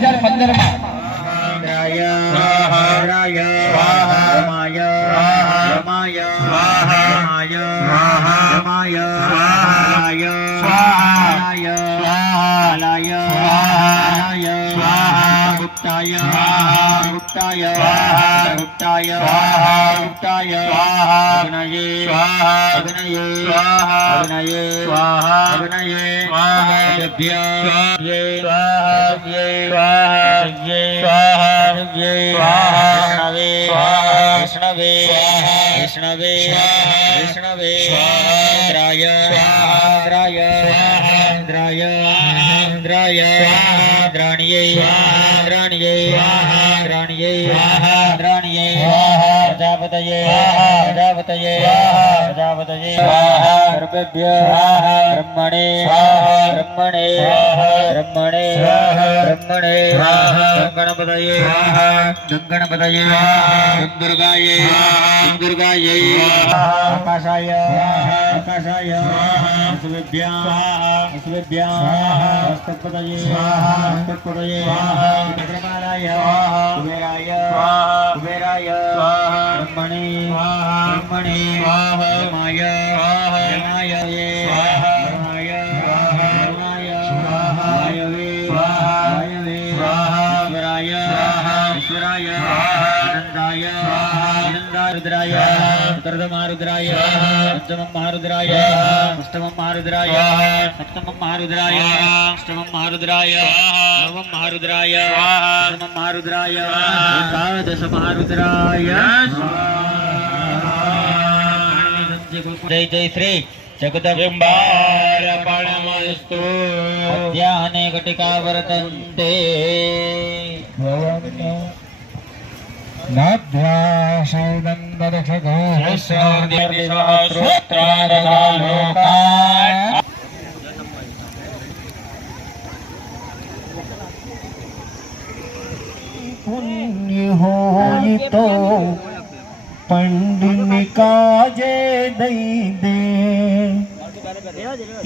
2015 માં इंद्राय स्वाहा रमाय रमाय रमाय रमाय स्वाहाय स्वाहाय स्वाहाय स्वाहाय गुप्ताय गुप्ताय गुप्ताय गुप्ताय अग्नये स्वाहा अग्नये स्वाहा अग्नये स्वाहा अग्नये स्वाहा देभ्य ये स्वाहा ये स्वाहा ये स्वाहा ये स्वाहा विष्णवे विष्णवे विष्णवे इंद्राय इंद्राय इंद्राय इंद्राय इंद्राण्ये इंद्राण्ये इंद्राण्ये इंद्राण्ये प्रजापतये प्रजापतये प्रजापतये सर्वेभ्य ब्रह्मणे ब्रह्मणे ब्रह्मणे ब्रह्मणे गणपतये गणपतये दुर्गाये दुर्गाये आकाशाय आकाशाय सर्वेभ्य सर्वेभ्य हस्तपतये हस्तपतये ब्रह्मणाय कुबेराय कुबेराय ब्रह्मणे ब्रह्मणे रमाय रमाय ये रमाय रमाय वायवे वायवे ईश्वराय ईश्वराय आनंदाय आनंदाय रुद्राय चतुर्दमहारुद्राय पंचमं महारुद्राय अष्टमं महारुद्राय सप्तमं महारुद्राय अष्टमं महारुद्राय नवमं महारुद्राय दशमं महारुद्राय एकादश महारुद्राय जय जय श्री जगदम्बार्पणमस्तु मध्याह्ने घटिका वर्तन्ते पुण्य हो तो पंडित काजे दई दे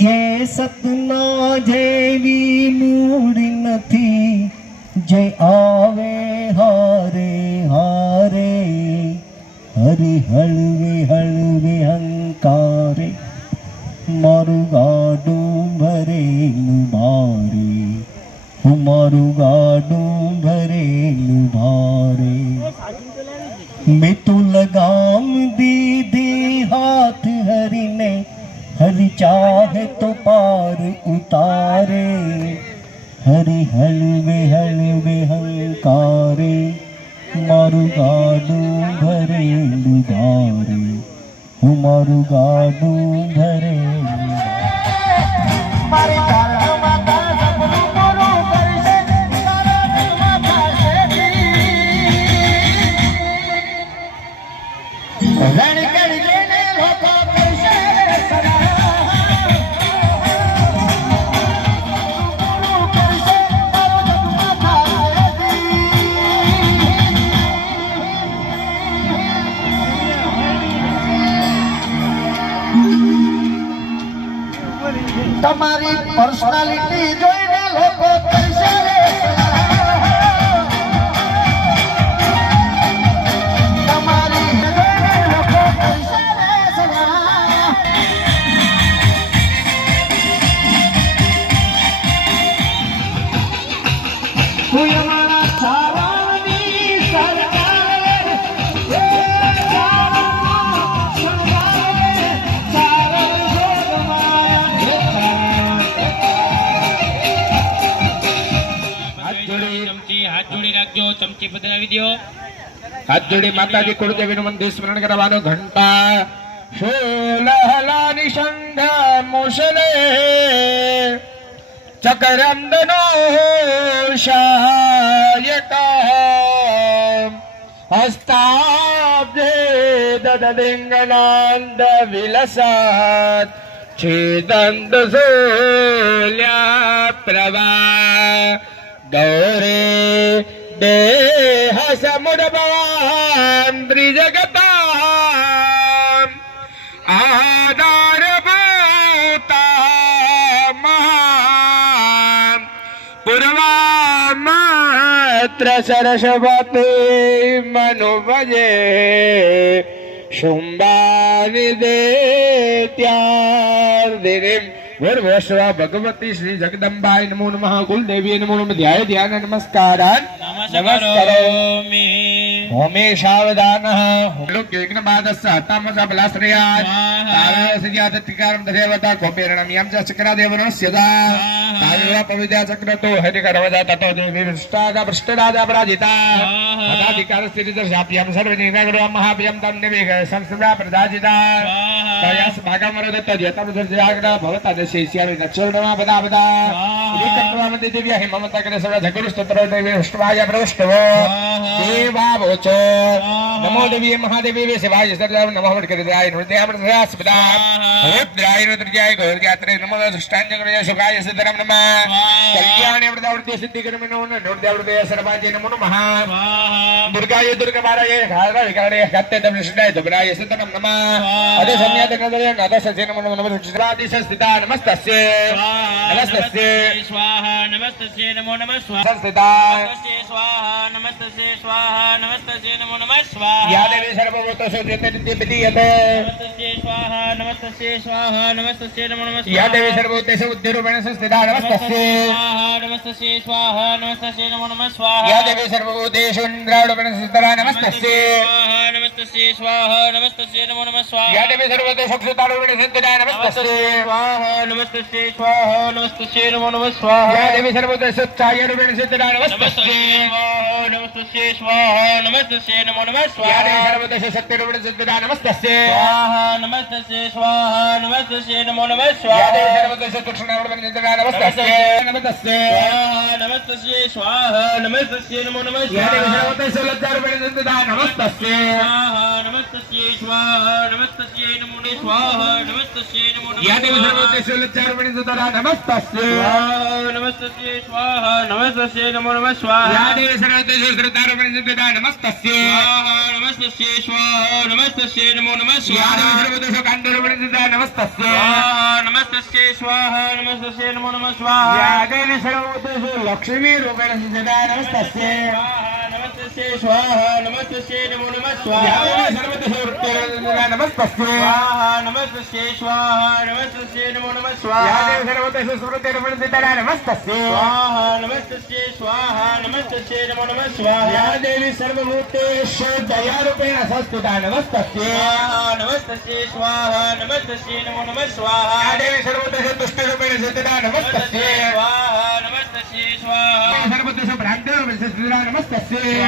ये सतना जेवी मूड़ी नथी जय आवे हारे हारे हरि हलवे हलवे हंकारे मारू गाडू भरे भारे मारू गाडू भरे भारे मैं तो लगाम दी दी हाथ हरि ने हरि चाहे तो पार उतारे हरि हलवे हलवे हंकारे मारू गाडू भरे भारे मारू गाडू भरे તમારી પર્સનાલિટી જોઈને લોકો કરશે તમારી જોઈને લોકો કરશે તું અમારા ચારણની સરકાર हाथ जोड़ी रखो चमची बदलावी दियो हाथ जोड़ी माताजी कुलदेवी मंदिर स्मरण करवानो घंटा शोलहलानि संघ मुसले चक्रंदनो शायका हस्ताब्जे ददलिंगनांद विलसात छेदंत सोल्या प्रभा गौरे देह समुद्रभवान् त्रिजगताम् आधारभूता महान् पूर्वामा તત્ર સરસ્વતી મનુભજે શુંભાની દેત્યાર્દિની ભગવતી શ્રી જગદંબાય નમો નમઃ કુલદેવી નમો નમઃ ધ્યાય ધ્યાન નમસ્કારાન નમસ્કારોમિ હોમે સાવધાન લોકેગ્નબાદસ્ස હતામસ બલાશ્રયાત તારસજ્યાતિકારમ દરેવતા કોપેરણમિયમ ચ ચક્રાદેવનો સ્યદા તારવા પવિદ્યા ચક્રતો હરિકરવદા તતો દેવી વિષ્ટાદા ભ્રષ્ટરાજા પરાજિતા અધિકાર સ્થિતિ દર્શાપ્યમ સર્વનિર્ણય મહાભ્યમ તમ દેવી સંસ્કૃતા પ્રદાજિતા તયસ ભાગમરદત્ત જેતમ દર્જાગ્ર ભવતા દેશેશ્યામિ નચરણમાં બધા એકત્વમતે દેવ્ય હિમમતા કરે સર્વ જગરુ સ્તોત્ર દેવી વિષ્ણવાય પ્રવષ્ટવ દેવા વોચો નમો દેવી મહાદેવી શિવાય સર્વ નમઃ વડકરિદાય નૃત્યામ રસ બધા રુદ્રાય રુદ્રજાય ગોર્યાત્રે નમો દષ્ટાંજ કરે સુખાય સિદ્ધરમ નમઃ કલ્યાણે વૃદ્ધાવૃત્તિ સિદ્ધિ કરમે નમો નૃત્યાવૃત્તિ સર્વાજે નમો નમઃ દુર્ગાય દુર્ગમારાય ઘારા વિકારે ગત્તે તમ વિષ્ણાય ધુબરાય સિદ્ધરમ નમઃ અદે સંન્યાત નદરે નદસ સજે નમો નમઃ ચિત્રાદિ સ્થિતા નમસ્તસ્ય નમસ્તસ્ય સ્વાહા નમસ્તસ્ય નમો નમઃ સ્વાહા સંસ્થિતા નમસ્તે સ્વાહા નમસ્તસ્ય સ્વાહા નમસ્તસ્ય નમો નમઃ સ્વાહા યા દેવી સર્વભૂતો સુજ્યતે વિધિયતે નમસ્તસ્ય સ્વાહા નમસ્તસ્ય સ્વાહા નમસ્તસ્ય નમો નમઃ યા દેવી સર્વભૂતેષુ બુદ્ધિરૂપેણ સંસ્થિતા નમસ્તસ્ય સ્વાહા નમસ્તસ્ય સ્વાહા નમસ્તસ્ય નમો નમઃ સ્વાહા યા દેવી સર્વભૂતેષુ ઇન્દ્રારૂપેણ સંસ્થિતા નમસ્તસ્ય સ્વાહા નમસ્તસ્ય સ્વાહા નમસ્તસ્ય નમો નમઃ સ્વાહા યા દેવી સર્વભૂતેષુ ક્ષિતારૂપેણ સંસ્થિતા નમસ્તસ્ય સ્વાહા નમસ્તસ્ય સ્વાહા નમસ્તસ્ય નમો નમઃ સ્વાહા યા દેવી સર્વભૂતેષુ છાયારૂપેણ સંસ્થિતા નમસ્તસ્ય નમસ્તસ્ય સ્વાહા નમસ્તસ્ય નમો નમઃ યા સ્વાહા દેવી સર્વભૂતેષુ શક્તિરૂપેણ સંસ્થિતા નમસ્તસ્ય સ્વાહા નમસ્તસ્ય સ્વાહા નમસ્તસ્ય નમો નમઃ યા સ્વાહા દેવી સર્વભૂતેષુ તુક્ષ્ણારૂપેણ સંસ્થિતા નમસ્તસ્ય નમસ્તસ્ય સ્વાહા નમસ્તસ્ય સ્વાહા નમસ્તસ્ય નમો નમઃ યા દેવી સ્વાહા સર્વભૂતેષુ લજ્જારૂપેણ સંસ્થિતા નમસ્તસ્ય સ્વાહા નમસ્તસ્ય સ્વાહા નમસ્તસ્ય નમો નમઃ સ્વાહા નમસ્તસ્ય નમો નમઃ યા દેવી સ્વાહા સર્વભૂતેષુ લજ્જારૂપેણ સંસ્થિતા નમસ્તસ્ય સ્વાહા નમસ્તસ્ય સ્વાહા નમસ્તસ્ય નમો નમઃ સ્વાહા યા દેવી સર્વભૂતેષુ શ્રદ્ધારૂપેણ સંસ્થિતા નમસ્તસ્ય સ્વાહા નમસ્તસ્ય સ્વાહા નમસ્તસ્ય નમો નમઃ યા સ્વાહા દેવી સર્વભૂતેષુ કાંતારૂપેણ સંસ્થિતા નમસ્તસ્ય સ્વાહા નમસ્તસ્ય સ્વાહા નમસ્તસ્ય નમો નમઃ સ્વાહા યા દેવી સર્વભૂતેષુ લક્ષ્મીરૂપેણ સંસ્થિતા નમસ્તસ્ય સ્વાહા નમસ્તસ્ય સ્વાહા નમસ્તસ્ય નમો નમઃ યા સ્વાહા દેવી સર્વભૂતેષુ વૃત્તિરૂપેણ સંસ્થિતા નમસ્તસ્ય સ્વાહા નમસ્તસ્ય સ્વાહા નમસ્તસ્ય નમો નમઃ યા સ્વાહા દેવી સર્વભૂતેષુ સ્મૃતિરૂપેણ સંસ્થિતા નમસ્તસ્ય સ્વાહા નમસ્તસ્ય સ્વાહા નમસ્તસ્ય નમો નમઃ સ્વાહા યા દેવી સર્વભૂતેષુ દયારૂપેણ સંસ્થિતા નમસ્તસ્ય સ્વાહા નમસ્તસ્ય સ્વાહા નમસ્તસ્ય નમો નમઃ સ્વાહા યા દેવી સર્વભૂતેષુ તુષ્ટિરૂપેણ સંસ્થિતા નમસ્તસ્ય સ્વાહા નમસ્તસ્ય સ્વાહા સર્વભૂતેષુ ભ્રાંતિરૂપેણ સંસ્થિતા નમસ્તસ્ય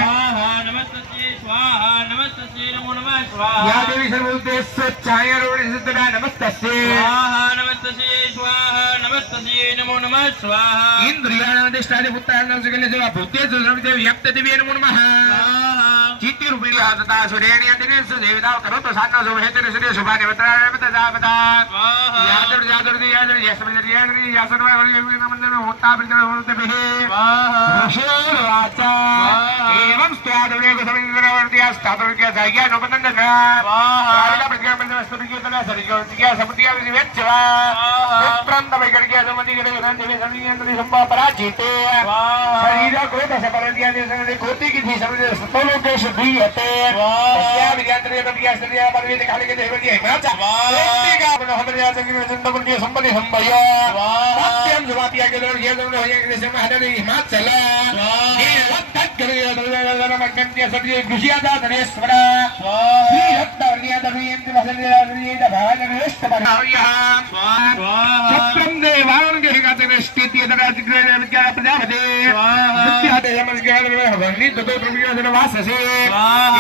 સ્વાહા નમસ્તસ્ય સ્વાહા નમસ્તસ્ય નમો નમઃ સ્વાહા યા દેવી સર્વભૂતેષુ છાયારૂપેણ સંસ્થિતા નમસ્તસ્ય સ્વાહા નમસ્તસ્ય સ્વાહા નમસ્તસ્ય નમો નમઃ સ્વાહા ઇન્દ્રિયાણાધિષ્ઠાને પુત્રાણાં સકલેષુ ભૂતેષુ સર્વદેવ વ્યક્તદેવી નમો નમઃ સ્વાહા ચિત્તરૂપેણ આદતા સુરેણ્ય દિનેષુ દેવતાઓ કરોતો સાનો શુભહેતરે સૂર્ય શુભાને વત્રાણે વતજા બતા સ્વાહા યાદર યાદર યાદર યસમજર યાદર યાસનવા વરિયમ મંદિર હોતા બિજળ હોતે બેહે સ્વાહા ઋષિ વાચા એવં સ્ત્યાદરે ગોસમિન્દ્રવર્તિ આસ્તાદર કે જાગ્યા નોપતંદ સ્વાહા પ્રજ્ઞા મંત્ર સ્તુતિ તના સરિયો જગ્યા સમતિયા વિવેચવા પ્રાંત બૈકર કે સમતિ કરે દેવી સમિયંત્રી સંભા પરાજિતે શરીર કોત સપરદ્યા દેસને કોતિ કી થી સમજે સતોલો કે શુદ્ધિ હતે સ્યા વિદ્યાંતરે પ્રજ્ઞા સ્ત્રિયા પરવેદ ખાલી કે દેવતી હિમાચા એકતિકા બનો હમરિયા સંગી સંતપુર કે સંબંધી સંભય સત્યમ જવાતિયા કે દર કે દર હોય કે સમ હદરી હિમાચલ એ વત્તક કરે દર મગંત્ય સબજી ગુજિયા દરેશ્વર શ્રી હત્તવર્ણિયા દરિયમ દિવસનિયા દરિયે ભાવન રેષ્ઠ બનાવ્યા સત્રમ દેવાન કે ગાતે સ્થિતિ દરાજ ગ્રહ વિદ્યા પ્રજાપતિ વિદ્યા દે નમસ્કાર ભગની તો પ્રભુ જન વાસસે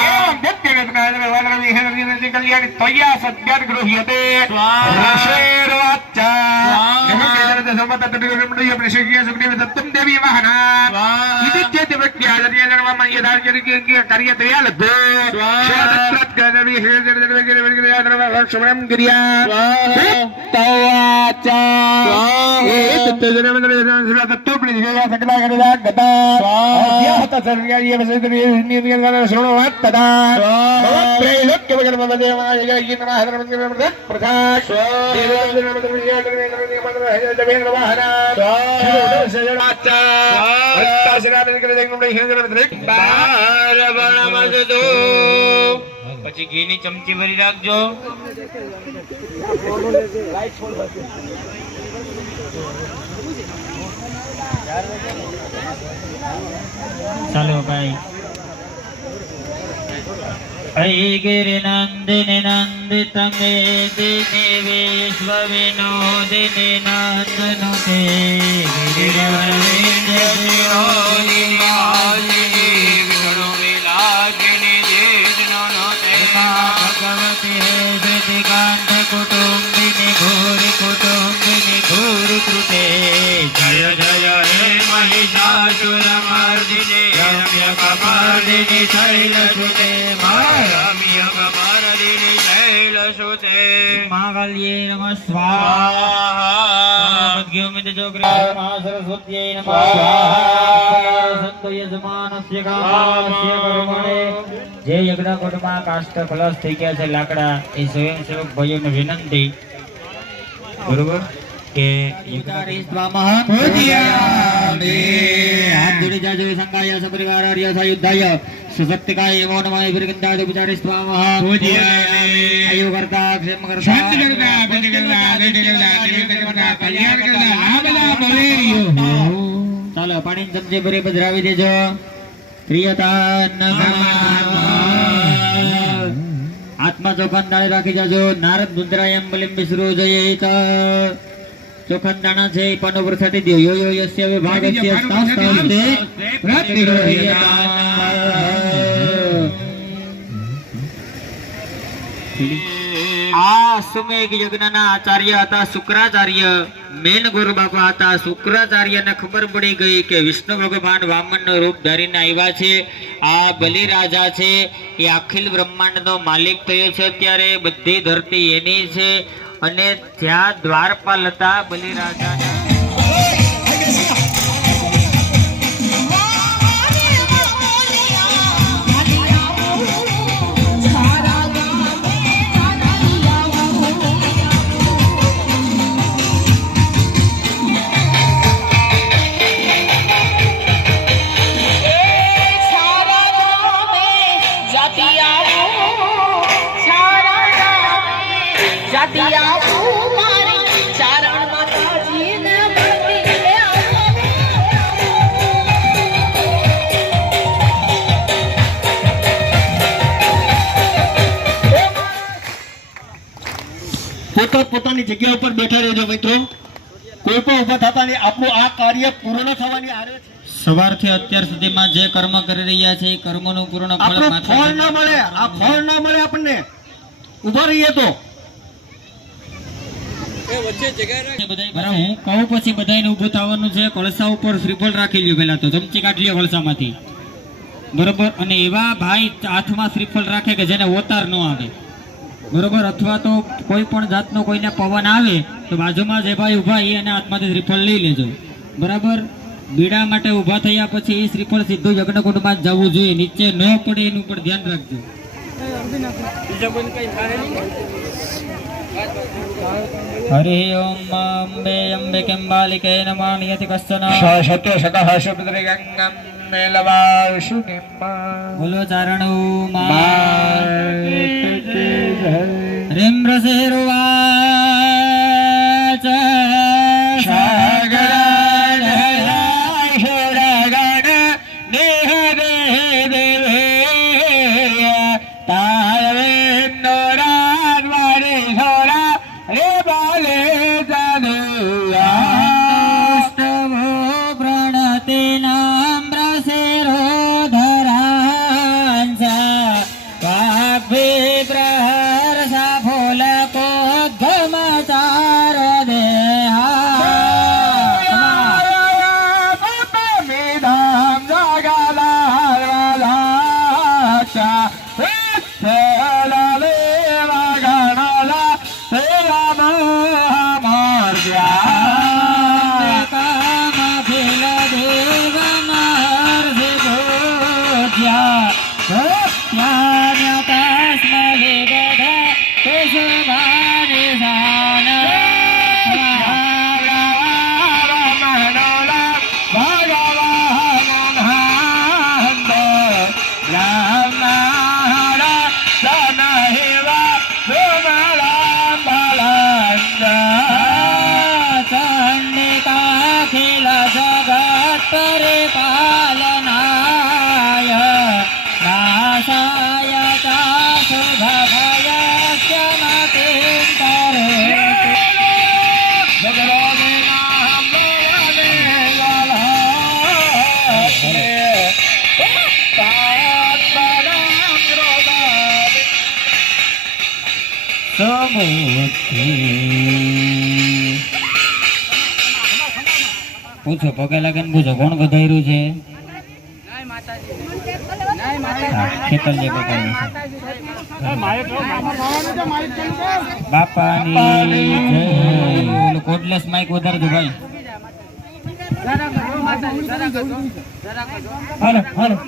એવં દત્તેન વાનર વિહેન કલ્યાણ તયા સત્યર ગૃહ્યતે ઋષેર વાચા નમકે દર સંબત તત્રિય પ્રશિક્ય સુગ્રીવ દત્તમ દેવી વાહના ઇતિચેત પ્રત્યા દરિય નરવા યદાર કે કાર્ય તયા લબ્ધો શરત્રત ગદવી હેજર લક્ષ્મણમ ગિરિયા તવાચા એ તત્જનમંદર તત્તોપણી જયા સકલા ગદા ગદા અધ્યાહત સર્યાય વસેદ્રિય નિર્ગણ શ્રવણો તદા ત્રૈલોક્ય વગર મદેવા યજ્ઞ મહાધર્મ પ્રધાશ દેવોજનમંદર વિજય વાહના શરાબે કરે દેખ નમડે હિંદરે મિત્ર બાર બળમાં દો પછી ઘીની ચમચી ભરી રાખજો ચાલો ભાઈ ऐगिरि नंदिनि नंदितमे दिने विश्व विनोदिनि नंदनुते गिरिवरविंद विनोदिनि आलिनि विष्णु विलासिनि जिष्णुनुते भगवती हे धृतिकांत कुटुंबिनि भूरि कुटुंबिनि भूरि कृते जय जय हे महिषासुरमर्दिनि रम्यकपर्दिनि शैलसुते रम्यकपर्दिनि शैलसुते मांगल्ये नमः स्वाहा सरस्वत्यै नमः स्वाहा संतो यजमानस्य कामस्य कर्मणे જે યજ્ઞકુંડમાં કાષ્ટ કલશ થઈ ગયા છે લાકડા એ સ્વયંસેવક ભાઈઓને વિનંતી બરોબર કે હાથ જોડી જાજો સંકાય સપરિવાર આર્ય સાયુદ્ધાય સશક્તિકાય એવો નમઃ વિરગંધાદ વિચારે સ્વામઃ આયુ કરતા ક્ષેમ કરતા સત્ય કરતા ભજ કરતા દેહ કરતા નિમિત્ત કરતા કલ્યાણ કરતા લાભ લાભ ભવેયો ચાલો પાણી ચમચે ભરી પધરાવી દેજો પ્રિયતા આત્મા ચોખન દાળે રાખી જાજો નારદ મુદ્રાયમ બલિમ વિસરો જયેત ચોખન દાણા છે પણ ઉપર છટી દો યો યો યસ્ય વિભાગસ્ય સ્થાસ્તે આ સુમેઘ યજ્ઞના આચાર્ય હતા શુક્રાચાર્ય મેન ગુરુ બાપા હતા શુક્રાચાર્યને ખબર પડી ગઈ કે વિષ્ણુ ભગવાન વામનનું રૂપ ધરીને આવ્યા છે આ બલિ રાજા છે એ અખિલ બ્રહ્માંડનો માલિક થયો છે અત્યારે બધી ધરતી એની છે અને ત્યાં દ્વારપાલ હતા બલિ રાજાના પોતાની જગ્યા ઉપર બેઠા રહેજો મિત્રો કોઈ પણ ઉભા થતા નહીં આપણું આ કાર્ય પૂર્ણ થવાની આરે છે સવારથી અત્યાર સુધીમાં જે કર્મ કરી રહ્યા છે એ કર્મનું પૂર્ણ ફળ ફળ ન મળે આ ફળ ન મળે આપણને ઉભા રહીએ તો હું કહું પછી બધાને ઊભું થવાનું છે કળસા ઉપર શ્રીફળ રાખી લ્યો પહેલા તો ચમચી કાઢી લ્યો કળસામાંથી બરોબર અને એવા ભાઈ હાથમાં શ્રીફળ રાખે કે જેને ઓતાર ન આવે બરોબર અથવા તો કોઈ પણ જાતનો કોઈને પવન આવે તો બાજુમાં જે ભાઈ ઊભા એ અને હાથમાંથી શ્રીફળ લઈ લેજો બરાબર બીડા માટે ઊભા થયા પછી એ શ્રીફળ સીધું યજ્ઞકુંડમાં જ જવું જોઈએ નીચે ન પડે એનું ઉપર ધ્યાન રાખજો હરિ ઓમ અંબે અંબે કેમ્બાલિકે નમઃ નિયતિ કશ્ચન સત્ય સકઃ શુભદ્રે ગંગમ મેલવાશુ કિંબા બોલો ચારણો રીમ રસેરુવાચ પ્રહર સા ફૂલ કો ગમ परिपालनाय नाशाय च शुभभयस्य मतिन्तरे પૂછો પગે લાગે ને પૂછો કોણ વધાર્યું છે ખેતરજી બતાવ્યું છે બાપાની જય ઓલું કોડલેસ માઇક વધારજો ભાઈ હાલો હાલો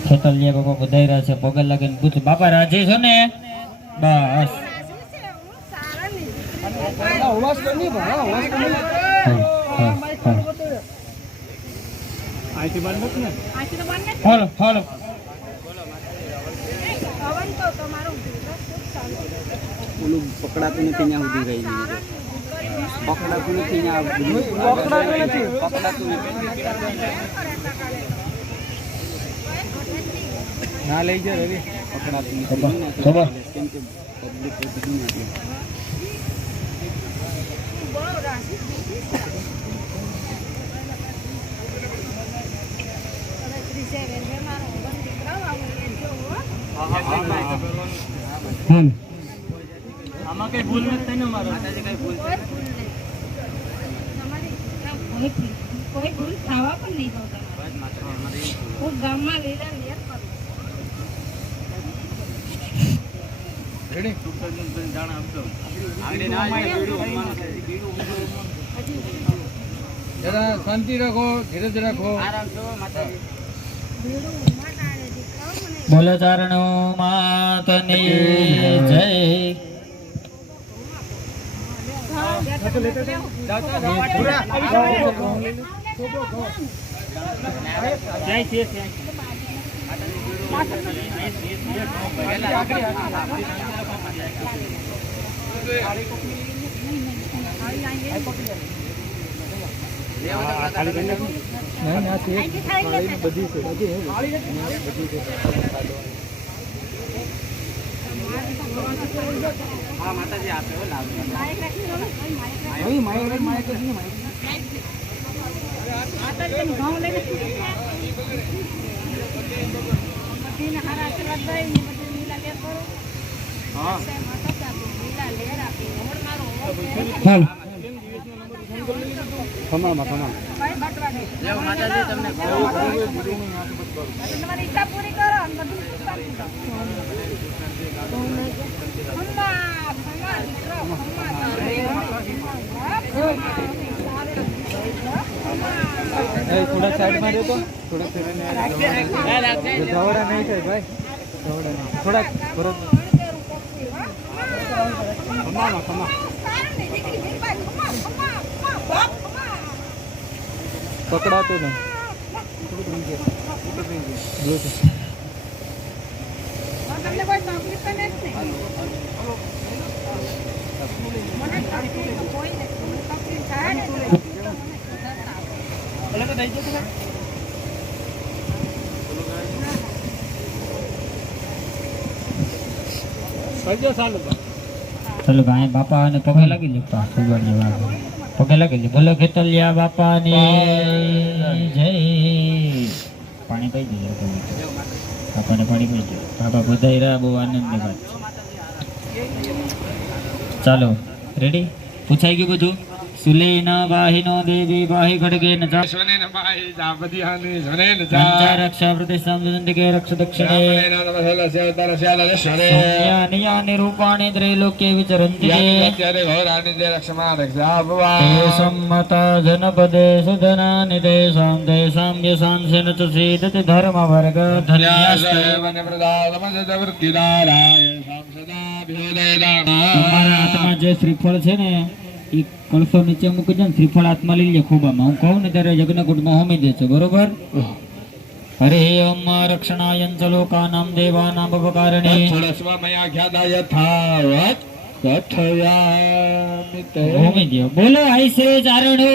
ખેતરજી બાપા વધાર્યા છે પગે લાગે ને પૂછો બાપા રાજી છો ને બસ હાલો હાલો ઓલું પકડાતું નથી ત્યાં સુધી રહી ગયું પકડાતું નથી ના લઈ જાય રવિ પકડાતું ખબર કેમ કે પબ્લિક બધું નથી આમાં કઈ ભૂલ નથી થઈ ને મારો માતાજી કઈ ભૂલ કોઈ ભૂલ ખાવા પણ નહીં દો હું ગામમાં લીલા લેર કરું રેડી જાણ આપજો આગળ ના જરા શાંતિ રાખો ધીરજ રાખો આરામ છો માતાજી બોલો ચારણો માતની જય હા માતાજી આપે માતાજી તમને તમારી ઈચ્છા પૂરી કરો અને બધું થોડા સાઈડ માં રહેતો થોડા ધવડા નહીં થાય ભાઈ થોડાક બરોબર પકડાતું નહીં તમને કોઈ તકલીફ તો નથી મને તકલીફ કોઈ નથી તકલીફ થાય ને ચલો ભાઈ બાપા અને પગે લાગી લે પગે લાગી લે બોલો ખેતલિયા બાપાની જય પાણી પી દીધું બાપાને પાણી પી દીધું બાપા બધાઈ રહ્યા બહુ આનંદની વાત છે ચાલો રેડી પૂછાઈ ગયું બધું સુલેના વાહિનો દેવી વાહી ખડગેન ચા સ્વનેન માહી જાપદિહાની સ્વનેન ચા રક્ષા પ્રતિષ્ઠામ દંડકે રક્ષ દક્ષિણે યાનિ રૂપાણિ ત્રૈલોક્ય વિચરન્તિ સંમતા જનપદે સુધનાનિ તેષાં તેષાં યશાંસેન ચ સીદતિ ધર્મ વર્ગ તમારા હાથમાં જે શ્રીફળ છે ને એ કળશો નીચે મૂકી દે ને શ્રીફળ હાથમાં લઈ લે ખોબામાં. હું કહું ને ત્યારે યજ્ઞકુંડમાં હોમી દેજો, બરોબર? હરે ઓમ રક્ષણાયન ચ લોકાનામ દેવાનામ ભવકારણે થોડસ્વામયાખ્યાતા યથાવત કથયામિ તે. હોમી દો. બોલો આઈસે ચારણો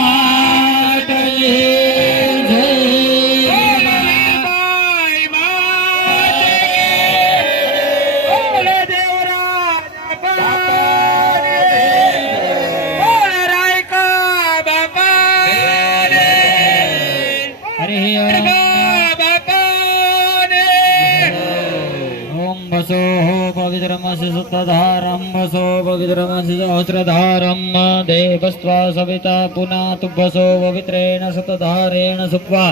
માટે જય. पवित्रमसि सुतधारं वसो पवित्रमसि सहस्रधारं देवस्त्वा सविता पुना तुभ्वसो पवित्रेण सुतधारेण सुप्वा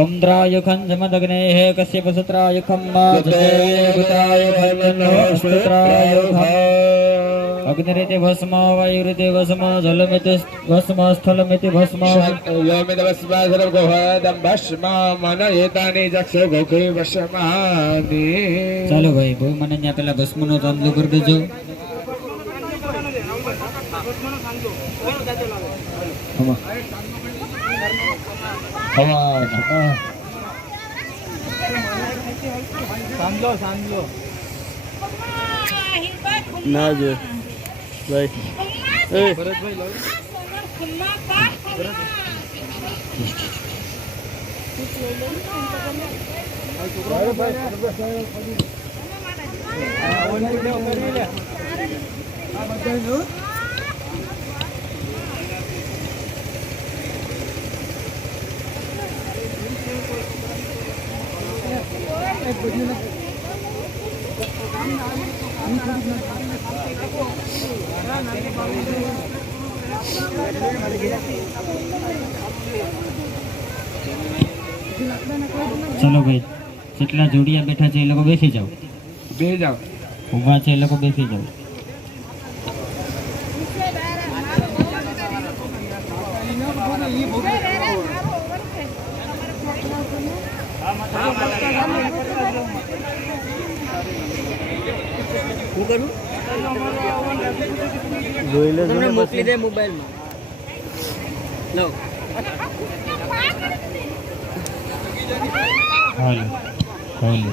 ओम्द्रायुखं जमदग्नेः कस्य पुत्रायुखं अग्निरिति भस्म वायुरिति भस्म जलमिति भस्म स्थलमिति भस्म ચાલો ભાઈ ભાઈ મને ત્યાં પેલા ભસ્મનો ચાંદલો કરી દેજો. ના જો ભાઈ ચલો ભાઈ જેટલા જોડિયા બેઠા છે એ લોકો બેસી જાઓ. બે જાવ ઊભા છે એ લોકો બેસી જાઓ. શું કરું જોઈ લે તમને મોકલી દે મોબાઈલમાં લો. હાલો હાલો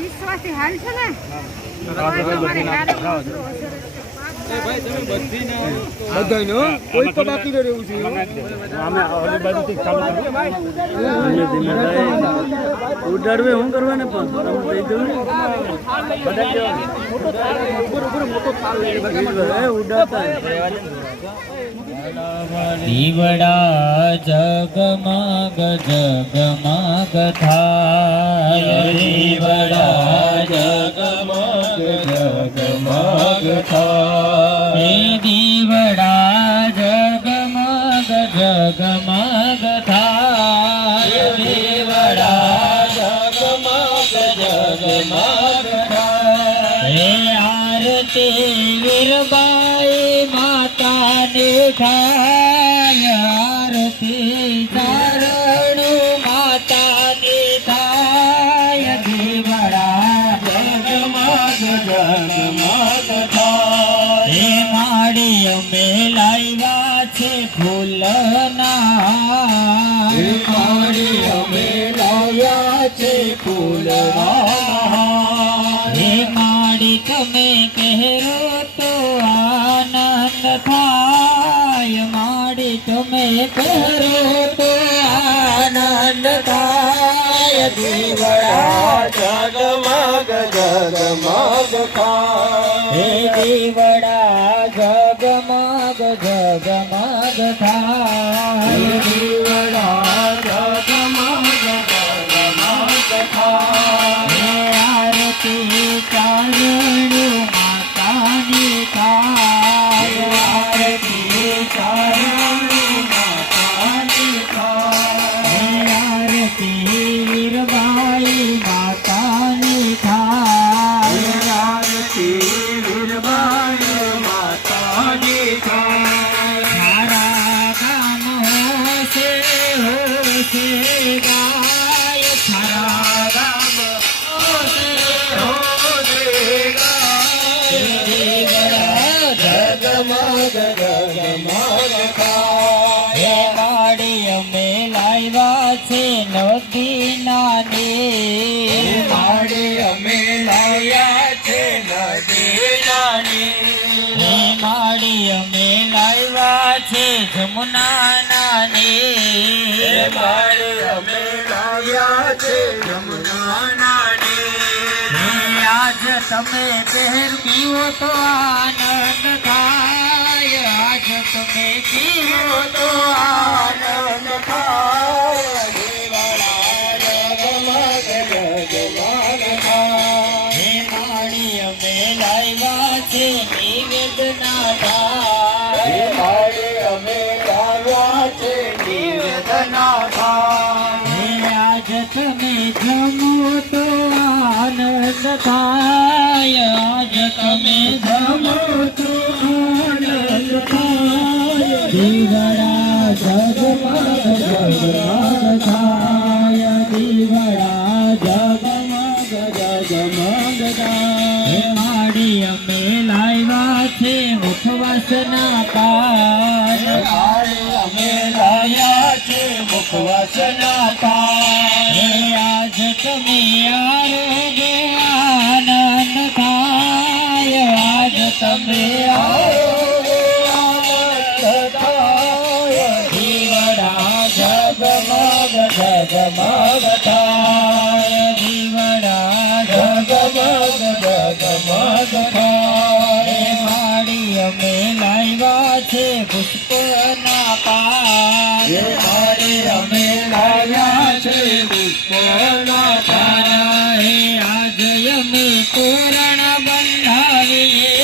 વિશ્વાસી હાલ છે ને કોઈ તો બાકી રહેવું છે. ઉડાડવે શું કરવાને પણ ઉડાડતા દીવડા જગમગ જગમગ થાય. દીવડા જગમગ જગમગ થાય. દીવડા જગમગ જગમગ થાય. દીવડા જગમગ જગમગ થાય. હે આરતી વીરબાઈ માતાને થાય. આરતી ચારણું માતાને થાય. દીવડા જગમગ જગમગ થાય. હે માડી અમે લાવ્યા છે ફૂલના. હે માડી અમે લાવ્યા છે ફૂલના. હે માડી તમે કહેરો તો આનંદ થાય. માડી તમે કહેરો તો આનંદ થાય. દીવડા જગમગ જગમગ થાય. હે દીવડા જગમગ જગમગ થાય. દીવડા જગમગ જગમગ થાય. હે આરતી ચારણું માતાની થાય. આરતી ચારણું માતાની થાય. છે ગાય સારા ગામ હે વાડી અમે લાવ્યા છે નદી નાની વાડી અમે લાવ્યા છે નદી નાની હે વાડી અમે લાવ્યા છે જમુના નાની વાડી અમે લાવ્યા છે જમુના નાની આજ તમે પહેર પીવો તો આનંદ થાય આજ તમે પીવો તો આનંદ થાય હે માળી અમે લાવ્યા છે નિવેદના થાય હે માળી અમે લાવ્યા છે નિવેદના થાય હે આજ તમે જમો તો આનંદ થાય આજ તમે જમો તો આનંદ થાય દીવડા જગમગ જગમગ થાય દીવડા જગમગ જગમગ થાય હે માડી અમે લાવ્યા છે મુખવાસના પાન માડી અમે લાવ્યા છે મુખવાસના પાન હે આજ તમે આરોગ્ય આનંદ થાય આજ તમે આરોગ્ય આનંદ થાય દીવડા જગમગ જગમગ થાય દીવડા જગમગ જગમગ થાય માડી અમે લાવ્યા છે પુષ્પના પાન માડી અમે લાવ્યા છે પુષ્પના પાન હે આજ અમે તોરણ બંધાવીએ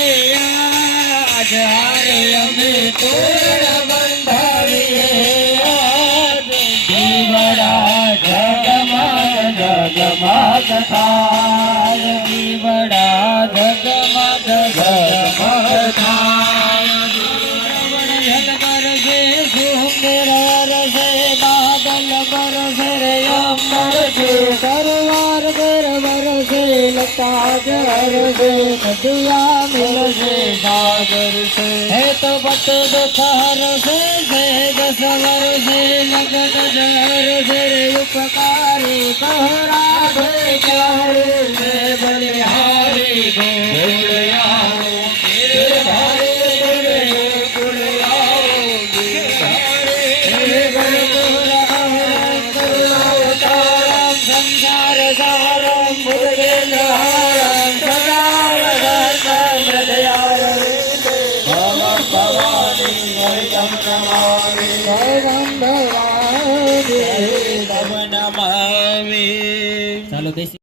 આજ હારે અમે તોરણ બંધાવીએ દીવડા જગમગ જગમગ થાય દીવડા જગમગ જગમગ થાય દીવડા બરસે સુંદર રસે બાદલ બરસે રે અંબર છે સરવાર દર બરસે લતા જરસે નદિયા મિલશે સાગર છે હે તો પટ દુખર છે સવર છે લગન જર છે ઉપકારી કહરા છે ક્યારે છે બલિહારી ગોળિયાઓ તેરે ભારે તેરે ગોળિયાઓ સંસાર સારમ મુદ્ગેન્દ્રહારમ સદાવદત્તમ હૃદયાર ભવાની હરિતમ નમામિ હરિતમ ભવાની તમ નમામિ ચાલો બેસી